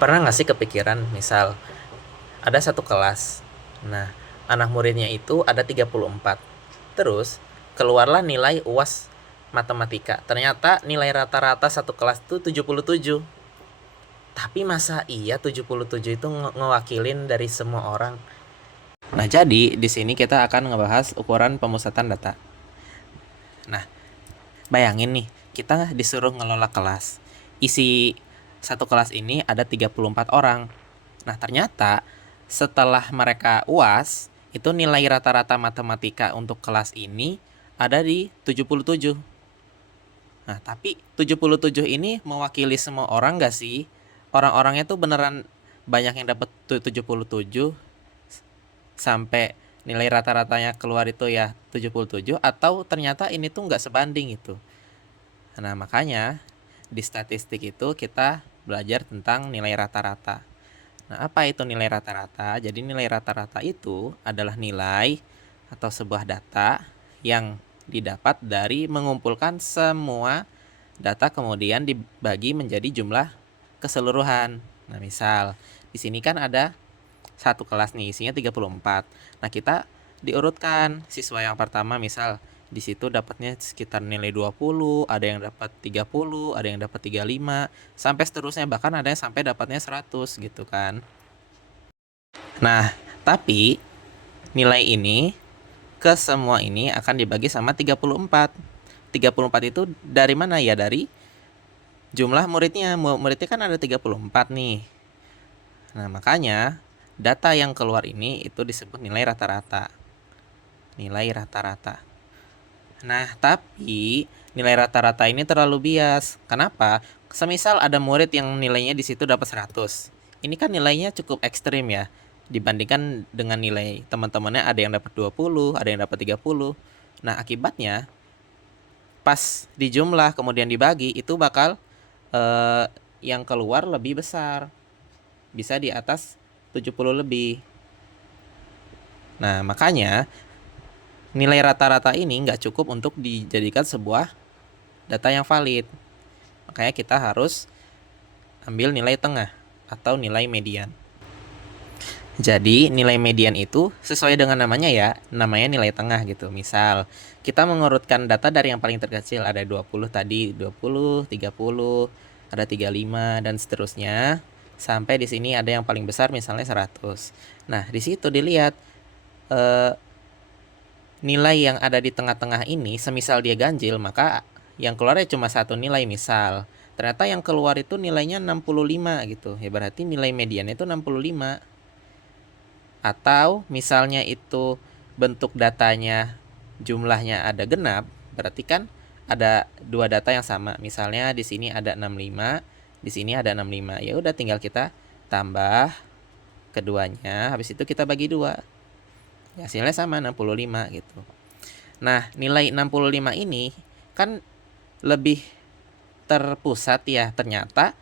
Pernah nggak sih kepikiran, misal ada satu kelas. Nah, anak muridnya itu ada 34. Terus keluarlah nilai UAS matematika. Ternyata nilai rata-rata satu kelas itu 77. Tapi masa iya 77 itu ngewakilin dari semua orang? Nah, jadi di sini kita akan ngebahas ukuran pemusatan data. Nah, bayangin nih, kita disuruh ngelola kelas. Isi satu kelas ini ada 34 orang. Nah, ternyata setelah mereka UAS, itu nilai rata-rata matematika untuk kelas ini ada di 77. Nah, tapi 77 ini mewakili semua orang nggak sih? Orang-orangnya tuh beneran banyak yang dapat 77 sampai nilai rata-ratanya keluar itu ya 77, atau ternyata ini tuh nggak sebanding itu. Nah, makanya di statistik itu kita belajar tentang nilai rata-rata. Nah, apa itu nilai rata-rata? Jadi nilai rata-rata itu adalah nilai atau sebuah data yang didapat dari mengumpulkan semua data kemudian dibagi menjadi jumlah keseluruhan. Nah, misal di sini kan ada satu kelas nih, isinya 34. Nah, kita diurutkan siswa yang pertama, misal di situ dapatnya sekitar nilai 20, ada yang dapat 30, ada yang dapat 35, sampai seterusnya, bahkan ada yang sampai dapatnya 100 gitu kan. Nah, tapi nilai ini ke semua ini akan dibagi sama 34. 34 itu dari mana ya? Dari jumlah muridnya. Muridnya kan ada 34 nih. Nah, makanya data yang keluar ini itu disebut nilai rata-rata. Nilai rata-rata. Nah, tapi nilai rata-rata ini terlalu bias. Kenapa? Semisal ada murid yang nilainya di situ dapat 100. Ini kan nilainya cukup ekstrim ya. Dibandingkan dengan nilai teman-temannya, ada yang dapat 20, ada yang dapat 30. Nah, akibatnya pas dijumlah kemudian dibagi itu bakal yang keluar lebih besar. Bisa di atas 70 lebih. Nah, makanya nilai rata-rata ini nggak cukup untuk dijadikan sebuah data yang valid. Makanya kita harus ambil nilai tengah atau nilai median. Jadi nilai median itu sesuai dengan namanya ya, namanya nilai tengah gitu. Misal kita mengurutkan data dari yang paling terkecil, ada 20 tadi, 20, 30, ada 35 dan seterusnya. Sampai di sini ada yang paling besar misalnya 100. Nah, di situ dilihat nilai yang ada di tengah-tengah ini, semisal dia ganjil, maka yang keluarnya cuma satu nilai. Misal ternyata yang keluar itu nilainya 65 gitu. Ya berarti nilai median itu 65. Atau misalnya itu bentuk datanya jumlahnya ada genap, berarti kan ada dua data yang sama. Misalnya di sini ada 65, di sini ada 65. Ya udah tinggal kita tambah keduanya, habis itu kita bagi dua. Ya, hasilnya sama 65 gitu. Nah, nilai 65 ini kan lebih terpusat ya. Ternyata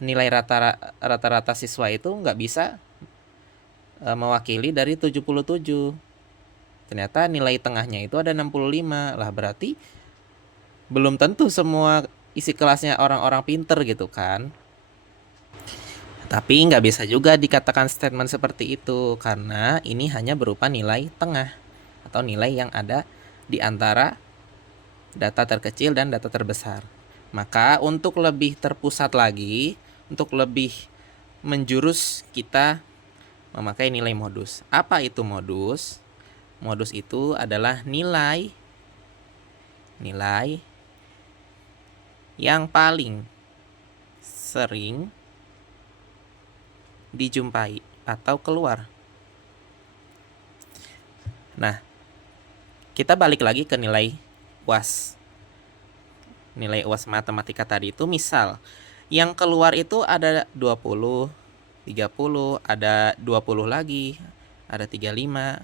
nilai rata-rata siswa itu nggak bisa mewakili dari 77. Ternyata nilai tengahnya itu ada 65. Lah berarti belum tentu semua isi kelasnya orang-orang pinter gitu kan. Tapi nggak bisa juga dikatakan statement seperti itu, karena ini hanya berupa nilai tengah atau nilai yang ada di antara data terkecil dan data terbesar. Maka untuk lebih terpusat lagi, untuk lebih menjurus, kita memakai nilai modus. Apa itu modus? Modus itu adalah nilai yang paling sering dijumpai atau keluar. Nah, kita balik lagi ke nilai UAS. Nilai UAS matematika tadi itu, misal yang keluar itu ada 20, 30, ada 20 lagi, ada 35,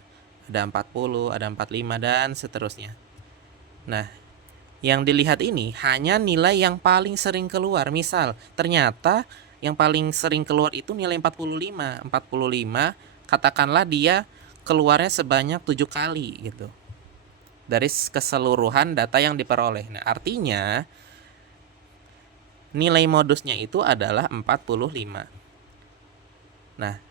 ada 40, ada 45 dan seterusnya. Nah, yang dilihat ini hanya nilai yang paling sering keluar. Misal, ternyata yang paling sering keluar itu nilai 45. 45, katakanlah dia keluarnya sebanyak 7 kali gitu. Dari keseluruhan data yang diperoleh. Nah, artinya nilai modusnya itu adalah 45. Nah,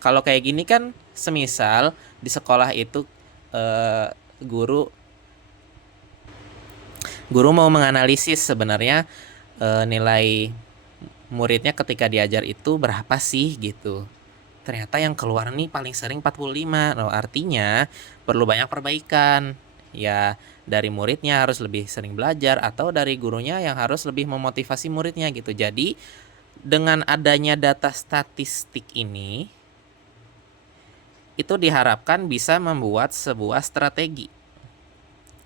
kalau kayak gini kan semisal di sekolah itu eh, guru guru mau menganalisis sebenarnya nilai muridnya ketika diajar itu berapa sih gitu. Ternyata yang keluar nih paling sering 45. Nah, artinya perlu banyak perbaikan. Ya, dari muridnya harus lebih sering belajar atau dari gurunya yang harus lebih memotivasi muridnya gitu. Jadi, dengan adanya data statistik ini, itu diharapkan bisa membuat sebuah strategi.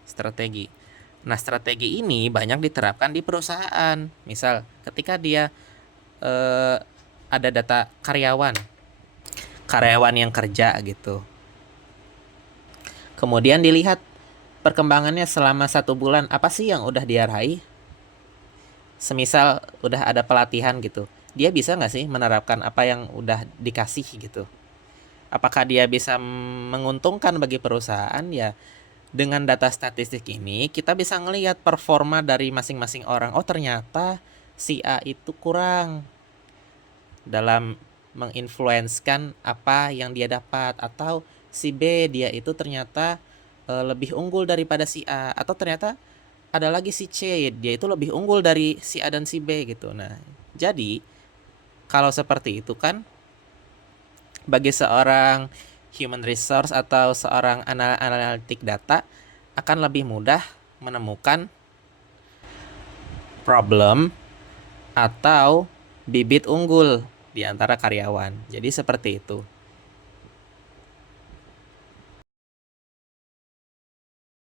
Strategi. Nah, strategi ini banyak diterapkan di perusahaan. Misal, ketika dia eh, ada data karyawan yang kerja gitu. Kemudian dilihat perkembangannya selama 1 bulan, apa sih yang udah dia raih? Semisal udah ada pelatihan gitu, dia bisa nggak sih menerapkan apa yang udah dikasih gitu? Apakah dia bisa menguntungkan bagi perusahaan? Ya, dengan data statistik ini kita bisa ngelihat performa dari masing-masing orang. Oh, ternyata si A itu kurang dalam menginfluenskan apa yang dia dapat, atau si B dia itu ternyata lebih unggul daripada si A, atau ternyata ada lagi si C dia itu lebih unggul dari si A dan si B gitu. Nah, jadi kalau seperti itu kan bagi seorang human resource atau seorang analitik data akan lebih mudah menemukan problem atau bibit unggul di antara karyawan. Jadi seperti itu.